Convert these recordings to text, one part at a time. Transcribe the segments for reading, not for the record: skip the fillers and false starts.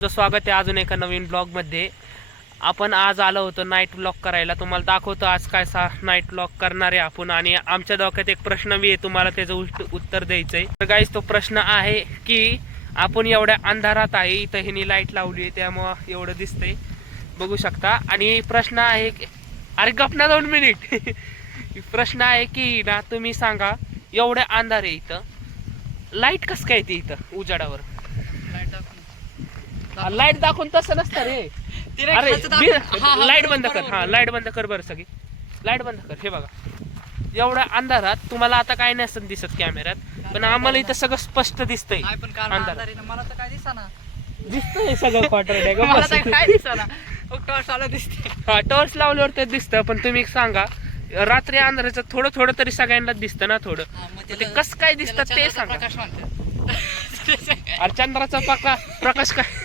तुझं स्वागत आहे अजून एका नवीन ब्लॉग मध्ये। आपण आज आलो होतो नाईट ब्लॉग करायला। तुम्हाला दाखवतो आज काय नाईट ब्लॉग करणार आहे आपण। आणि आमच्या डोक्यात एक प्रश्न बी आहे, तुम्हाला त्याचं उत्तर द्यायचंय। तर गाईस तो प्रश्न आहे की आपण एवढ्या अंधारात आहे, इथं हिनी लाईट लावली आहे त्यामुळे एवढं दिसतंय, बघू शकता। आणि प्रश्न आहे की अरे गपना 2 मिनिट प्रश्न आहे की ना तुम्ही सांगा, एवढ्या अंधार आहे इथं लाईट कसं काय येते इथं उजाडावर? लाईट दाखवून तसं नसतं रे। अरे लाईट बंद कर, हा लाईट बंद कर बरं, सगळी लाईट बंद कर। हे बघा एवढ्या अंधारात तुम्हाला आता काय नसतं दिसत कॅमेऱ्यात, पण आम्हाला इथं सगळं स्पष्ट दिसतंय। अंधार मला तर काय दिसना, दिसतंय सगळं क्वार्टर मला तर काय दिसना, टॉर्च आला दिसते। हा टॉर्च लावल्यावर ते दिसतं, पण तुम्ही सांगा रात्री अंधाराचं थोडं थोडं तरी सगळ्यांना दिसतं ना थोडं, ते कसं काय दिसतं ते सांगा। अरे चंद्राचा प्रकाश काय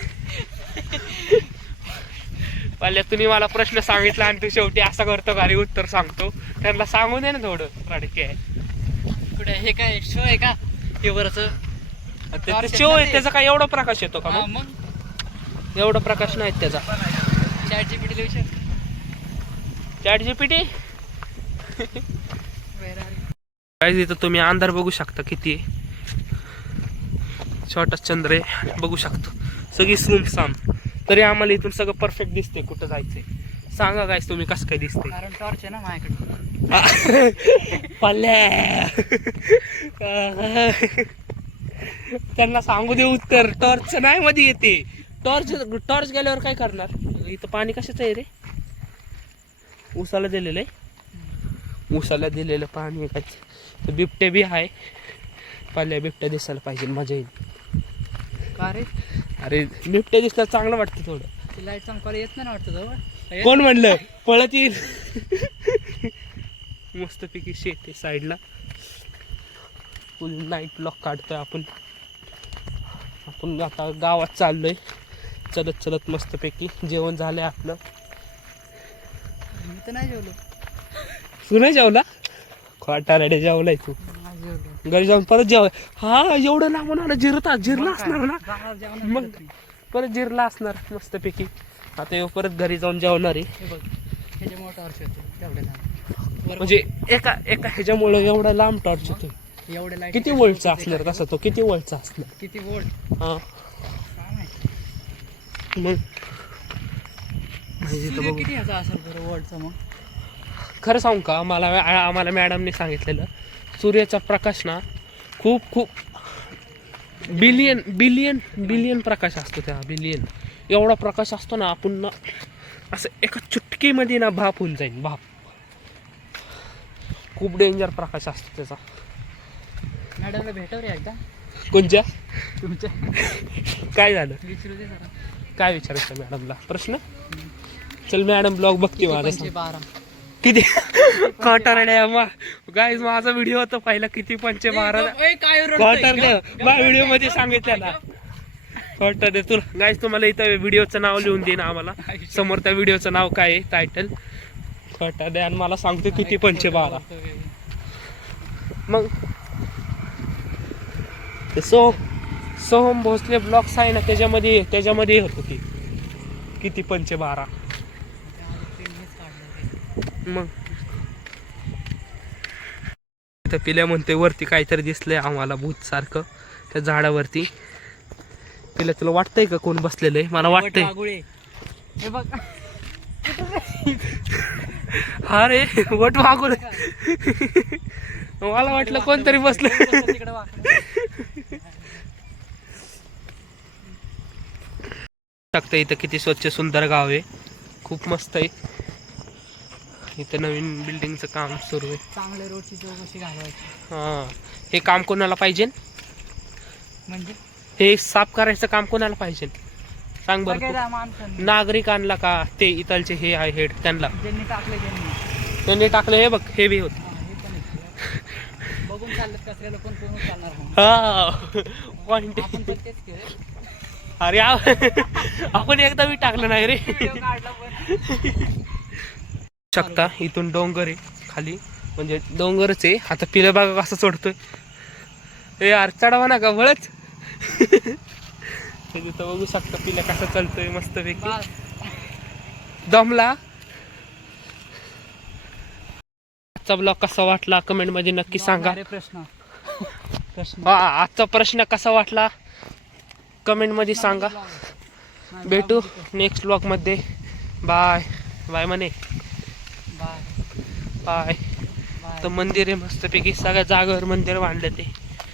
पहिले तुम्ही मला प्रश्न सांगितला आणि तू शेवटी असा करतो का रे उत्तर सांगतो? त्यांना सांगू दे ना थोडं राडके आहे कुठे हे काय शो आहे का? हे वरच शो आहे त्याचा काय एवढा प्रकाश येतो का? मग एवढा प्रकाश नाही त्याचा। चॅट जीपीटी विचार, चॅट जीपीटी काय इथं तुम्ही अंधार बघू शकता, किती छोटा चंद्र आहे बघू शकतो, सगळी सुमसाम, तरी आम्हाला इथून सगळं परफेक्ट दिसते कुठं जायचंय। सांगा गाईस तुम्ही कसं काय दिसतंय? कारण टॉर्च आहे ना माझ्याकडे पल्ल्या त्यांना सांगू दे उत्तर, टॉर्च नाही मध्ये येते। टॉर्च गेल्यावर काय करणार? इथं पाणी कशाचं आहे रे? उसाला दिलेलं आहे, उसाला दिलेलं पाणी आहे काय? बिबटे बी आहे, पल्ल्या बिबट्या दिसायला पाहिजे, मजा येईल। का रे? अरे बिबट्या दिसलं चांगलं वाटतं थोडं। लाईट चमकायला येत नाही वाटतं जवळ, कोण म्हणलं पळत येईल? मस्तपैकी शेत आहे साईडला, फुल नाईट ब्लॉक काढतोय आपण। आता गावात चाललोय चलत चलत मस्तपैकी। जेवण झालंय आपलं। मी तर नाही जेवलो। तू नाही जेवला? खोटारडे जेवलाय तू? घरी जाऊन परत जेव। हा एवढं लांबून आलं, जिरला असणार ना मग, परत जिरला असणार मस्तपैकी। आता परत घरी जाऊन जेवणार आहे। म्हणजे एका ह्याच्यामुळं एवढा लांब टॉर्च येतो। किती वोल्टचा असणार तसा तो? किती वोल्टचा असणार? किती वोल्ट? हा मग किती ह्याचा असेल बरं वोल्टचा? मग खरं सांगू का, आम्हाला मॅडमने सांगितलेलं सूर्याचा प्रकाश ना खूप बिलियन प्रकाश असतो, त्या बिलियन एवढा प्रकाश असतो ना, आपण ना असं एका चुटकीमध्ये ना भाप होऊन जाईल, भाप। खूप डेंजर प्रकाश असतो त्याचा। मॅडमला भेटवर एकदा। कोणत्या? तुमच्या? काय झालं? विचारू दे जरा, काय विचारायचं मॅडमला प्रश्न? चल मॅडम ब्लॉग बघते माझा। 12 किती क्वार्टर गाईज माझा व्हिडिओ होता पहिला, किती 5/12 क्वार्टर व्हिडिओ मध्ये सांगितलं ना क्वार्टर दे तुला। गाईज तुम्हाला इथं व्हिडिओचं नाव लिहून दे ना आम्हाला समोर, त्या व्हिडिओचं नाव काय आहे टायटल, क्वार्टर दे आणि मला सांगतो किती 5/12। मग ते सोहम भोसले ब्लॉग्स आहे ना, त्याच्यामध्ये होतो की किती 5/12। मग इथं पिल्या म्हणते वरती काहीतरी दिसलंय आम्हाला भूत सारखं त्या झाडावरती। पिल्या तुला वाटतंय का कोण बसलेलं आहे? मला वाटतंय। हे बघ, हा रे वट वागुळे, मला वाटलं कोणतरी बसलं। शकतं इथं किती स्वच्छ सुंदर गाव आहे, खूप मस्त आहे। इथं नवीन बिल्डिंगचं काम सुरू आहे। चांगल्या रोडची चौकशी घालवायची। हा हे काम कोणाला पाहिजे? म्हणजे हे साफ करायचं काम कोणाला पाहिजे सांग बरं? नागरिकांना का ते इथलचे हे आहे हेड त्यांना? त्यांनी टाकले हे बघ, हे बी होत। बघून चाललं कचऱ्याला पण कोण चालणार? हा पॉइंट। अरे आपण एकदा बी टाकलं नाही रे। शकता इथून डोंगर आहे खाली, म्हणजे डोंगरच आहे। आता पिलं बघा कसं चढतोय, हे यार चढवा ना का वळच हे तिथं बघू शकता पिल्या कसा चालतोय मस्तपैकी. बस. दमला. आजचा ब्लॉग कसा वाटला कमेंट मध्ये नक्की सांगा. अरे प्रश्न आजचा प्रश्न कसा वाटला कमेंट मध्ये सांगा. भेटू नेक्स्ट ब्लॉग मध्ये. बाय बाय म्हणे. Bye bye. बाय. तर मंदिर आहे मस्तपैकी सगळ्या जागेवर मंदिर बांधलं ते.